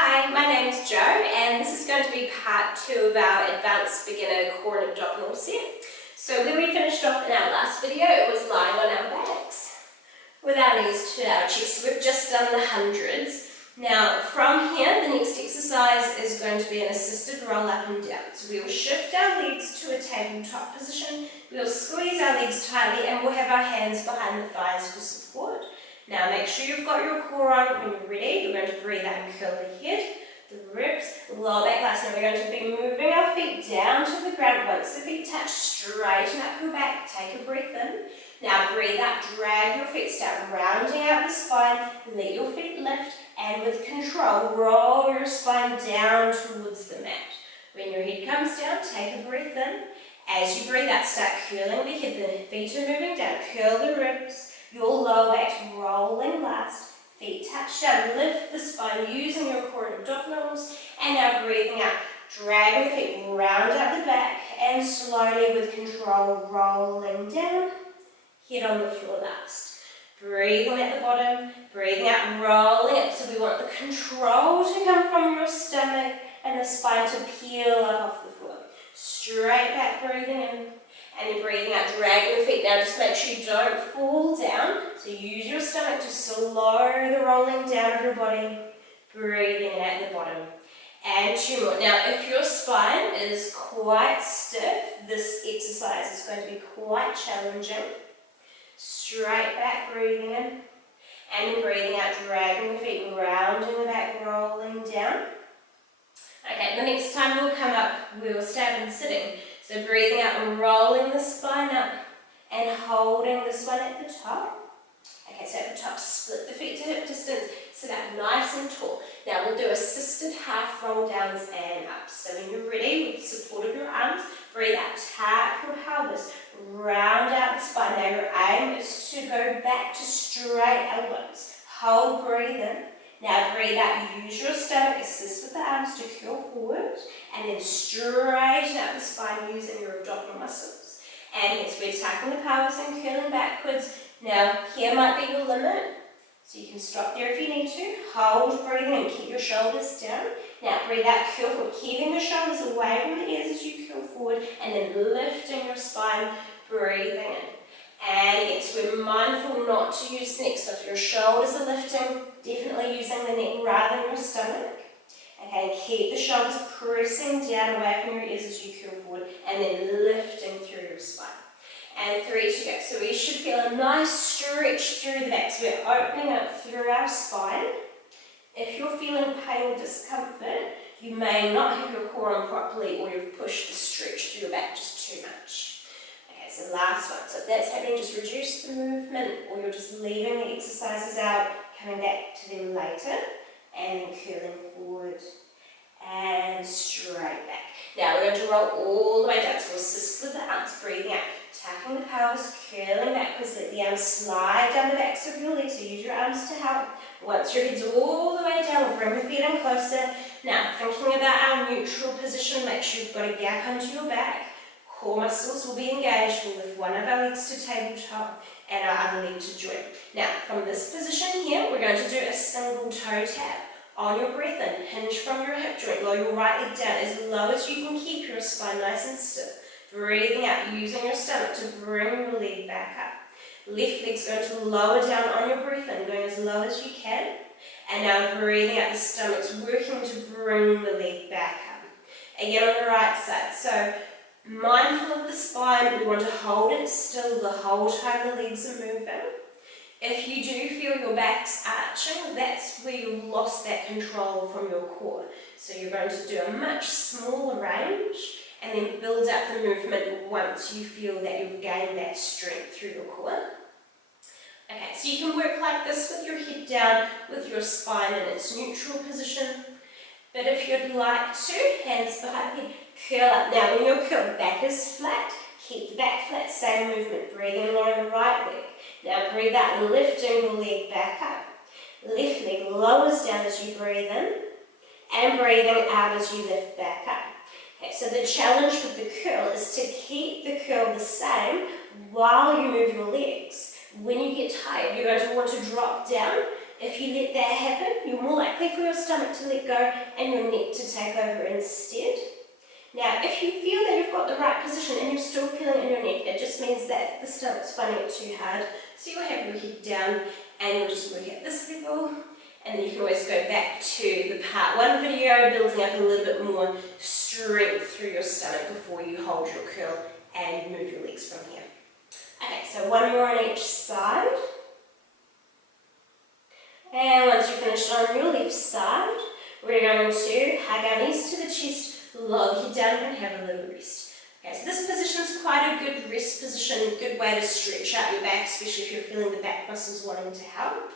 Hi, my name's Jo and this is going to be part 2 of our advanced beginner core and abdominal set. So when we finished off in our last video, it was lying on our backs with our knees to our chest. So we've just done the hundreds. Now from here, the next exercise is going to be an assisted roll up and down. So we will shift our legs to a tabletop position, we'll squeeze our legs tightly and we'll have our hands behind the thighs for support. Now make sure you've got your core on. When you're ready, you're going to breathe out and curl the head, the ribs, lower back last. Now we're going to be moving our feet down to the ground. Once the feet touch, straighten up your back, take a breath in. Now breathe out, drag your feet, start rounding out the spine, let your feet lift, and with control, roll your spine down towards the mat. When your head comes down, take a breath in. As you breathe out, start curling the head, the feet are moving down, curl the ribs. Your lower back's rolling last, feet touch down, lift the spine using your core and abdominals, and now breathing out, dragging the feet round out the back, and slowly with control rolling down, head on the floor last. Breathing at the bottom, breathing out, rolling up, so we want the control to come from your stomach and the spine to peel up off the floor. Straight back, breathing in. And then breathing out, dragging the feet down. Just make sure you don't fall down. So use your stomach to slow the rolling down of your body. Breathing in at the bottom. And 2 more. Now, if your spine is quite stiff, this exercise is going to be quite challenging. Straight back, breathing in. And then breathing out, dragging the feet, rounding the back, rolling down. Okay, the next time we'll come up, we'll stay up and sitting. So breathing out and rolling the spine up and holding this one at the top. Okay, so at the top, split the feet to hip distance, sit up nice and tall. Now we'll do assisted half roll downs and up. So when you're ready, with the support of your arms, breathe out, tap your pelvis, round out the spine. Now your aim is to go back to straight elbows. Hold, breathe in. Now breathe out, use your stomach, assist with the arms to curl forward, and then straighten out the spine using your abdominal muscles. And yes, we're tucking the pelvis and curling backwards. Now here might be your limit, so you can stop there if you need to. Hold, breathing and keep your shoulders down. Now breathe out, curl forward, keeping the shoulders away from the ears as you curl forward, and then lifting your spine, breathing in. And yes, we're mindful not to use the neck, so if your shoulders are lifting, definitely using the neck rather than your stomach. Okay, keep the shoulders pressing down away from your ears as you curl forward, and then lifting through your spine. And 3 to go. So we should feel a nice stretch through the back. So we're opening up through our spine. If you're feeling pain or discomfort, you may not have your core on properly, or you've pushed the stretch through your back just too much. So last one. So if that's happening, just reduce the movement, or you're just leaving the exercises out, coming back to them later, and curling forward and straight back. Now we're going to roll all the way down. So we'll assist with the arms, breathing out, tucking the pelvis, curling backwards, let the arms slide down the backs of your legs, so use your arms to help. Once your head's all the way down, we'll bring your feet in closer. Now thinking about our neutral position, make sure you've got a gap under your back. Core muscles will be engaged. We'll lift one of our legs to tabletop and our other leg to joint. Now, from this position here, we're going to do a single toe tap. On your breath in, hinge from your hip joint, lower your right leg down as low as you can, keep your spine nice and stiff. Breathing out, using your stomach to bring your leg back up. Left leg's going to lower down on your breath in, going as low as you can. And now breathing out, the stomach's working to bring the leg back up. Again on the right side. So, mindful of the spine, we want to hold it still the whole time the legs are moving. If you do feel your back's arching, that's where you've lost that control from your core. So you're going to do a much smaller range and then build up the movement once you feel that you've gained that strength through your core. Okay, so you can work like this with your head down, with your spine in its neutral position. But if you'd like to, hands behind the head, curl up. Now when you're curled, back is flat, keep the back flat, same movement, breathing along the right leg. Now breathe out, lifting your leg back up. Left leg lowers down as you breathe in, and breathing out as you lift back up. Okay, so the challenge with the curl is to keep the curl the same while you move your legs. When you get tired, you're going to want to drop down. If you let that happen, you're more likely likely for your stomach to let go and your neck to take over instead. Now, if you feel that you've got the right position and you're still feeling in your neck, it just means that the stomach's finding it too hard. So you'll have your head down and you'll just work at this level. And then you can always go back to the part 1 video, building up a little bit more strength through your stomach before you hold your curl and move your legs from here. Okay, so 1 more on each side. And once you're finished on your left side, we're going to hug our knees to the chest, log head down and have a little rest. Okay, so this position is quite a good rest position, good way to stretch out your back, especially if you're feeling the back muscles wanting to help.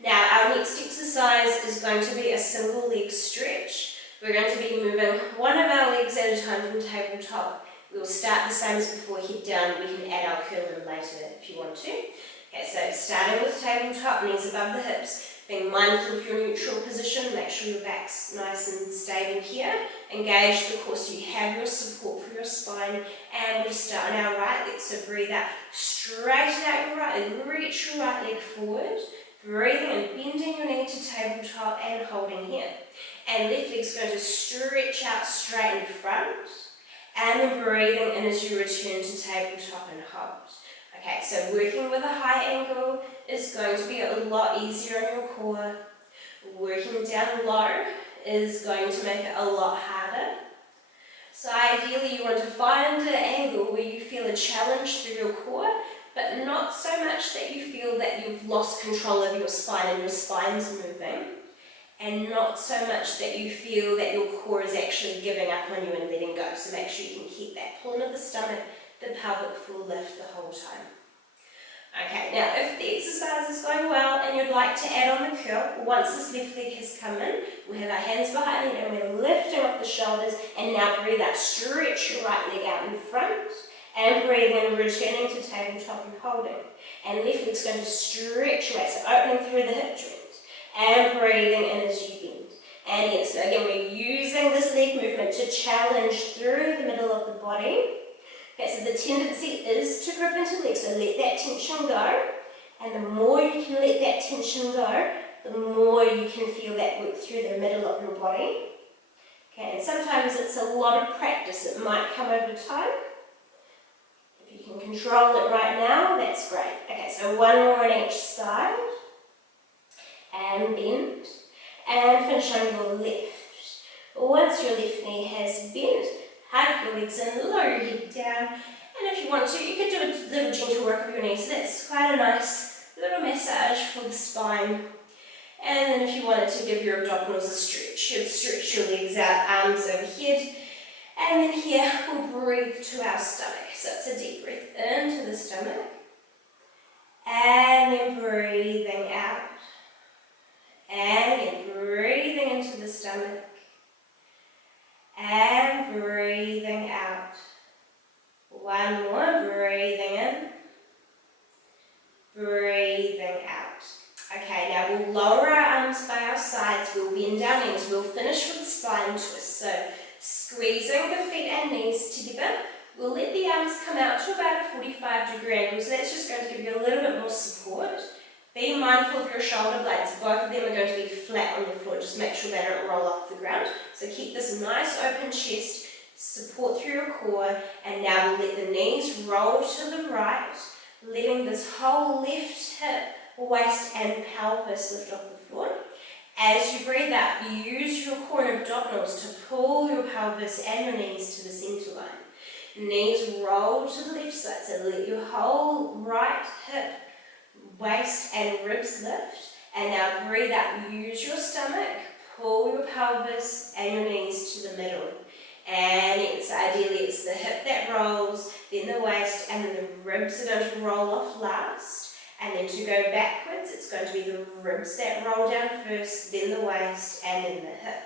Now our next exercise is going to be a single leg stretch. We're going to be moving one of our legs at a time from tabletop. We'll start the same as before, head down. We can add our curl in later if you want to. Okay, so starting with tabletop, knees above the hips. Being mindful of your neutral position, make sure your back's nice and stable here. Engage the core so you have your support for your spine. And we start on our right leg, so breathe out, straighten out your right leg, reach your right leg forward. Breathing and bending your knee to tabletop and holding here. And left leg's going to stretch out straight in front. And then breathing in as you return to tabletop and hold. Okay, so working with a high angle is going to be a lot easier on your core. Working down low is going to make it a lot harder. So ideally you want to find an angle where you feel a challenge through your core, but not so much that you feel that you've lost control of your spine and your spine's moving, and not so much that you feel that your core is actually giving up on you and letting go. So make sure you can keep that pulling of the stomach, the pelvic full lift the whole time. Okay, now if the exercise is going well and you'd like to add on the curl, once this left leg has come in, we have our hands behind it and we're lifting up the shoulders, and now breathe out, stretch your right leg out in front. And breathe in, returning to tabletop and holding. And left leg's going to stretch away, so opening through the hip joint. And breathing in as you bend. And yes, so again, we're using this leg movement to challenge through the middle of the body. Okay, so the tendency is to grip into legs, so let that tension go. And the more you can let that tension go, the more you can feel that work through the middle of your body. Okay, and sometimes it's a lot of practice. It might come over time. If you can control it right now, that's great. Okay, so 1 more on each side. And bend. And finish on your left. Once your left knee has bent, hug your legs in, lower your head down. And if you want to, you can do a little gentle work of your knees. So that's quite a nice little massage for the spine. And then if you wanted to give your abdominals a stretch, you'd stretch your legs out, arms overhead. And then here, we'll breathe to our stomach. So it's a deep breath into the stomach. And then breathing out. And then breathing into the stomach. And breathing out. 1 more, breathing in. Breathing out. Okay, now we'll lower our arms by our sides. We'll bend our knees. We'll finish with spine twist. So squeezing the feet and knees together, we'll let the arms come out to about a 45-degree angle, so that's just going to give you a little bit more support. Be mindful of your shoulder blades, both of them are going to be flat on the floor, just make sure they don't roll off the ground. So keep this nice open chest, support through your core, and now we'll let the knees roll to the right, letting this whole left hip, waist and pelvis lift off the floor. As you breathe out, use your core and abdominals to pull your pelvis and your knees to the center line. Knees roll to the left side, so let your whole right hip, waist and ribs lift. And now breathe out, use your stomach, pull your pelvis and your knees to the middle. And it's ideally it's the hip that rolls, then the waist, and then the ribs are going to roll off last. And then to go backwards, it's going to be the ribs that roll down first, then the waist, and then the hip.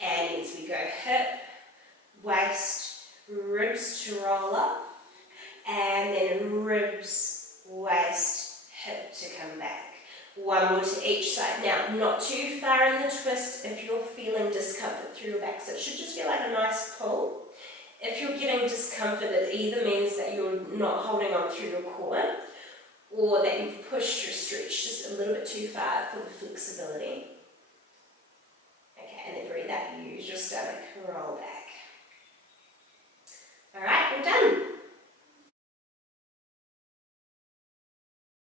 And as we go hip, waist, ribs to roll up, and then ribs, waist, hip to come back. 1 more to each side. Now, not too far in the twist if you're feeling discomfort through your back. So it should just be like a nice pull. If you're getting discomfort, it either means that you're not holding on through your core, or that you've pushed your stretch just a little bit too far for the flexibility. use your stomach, roll back.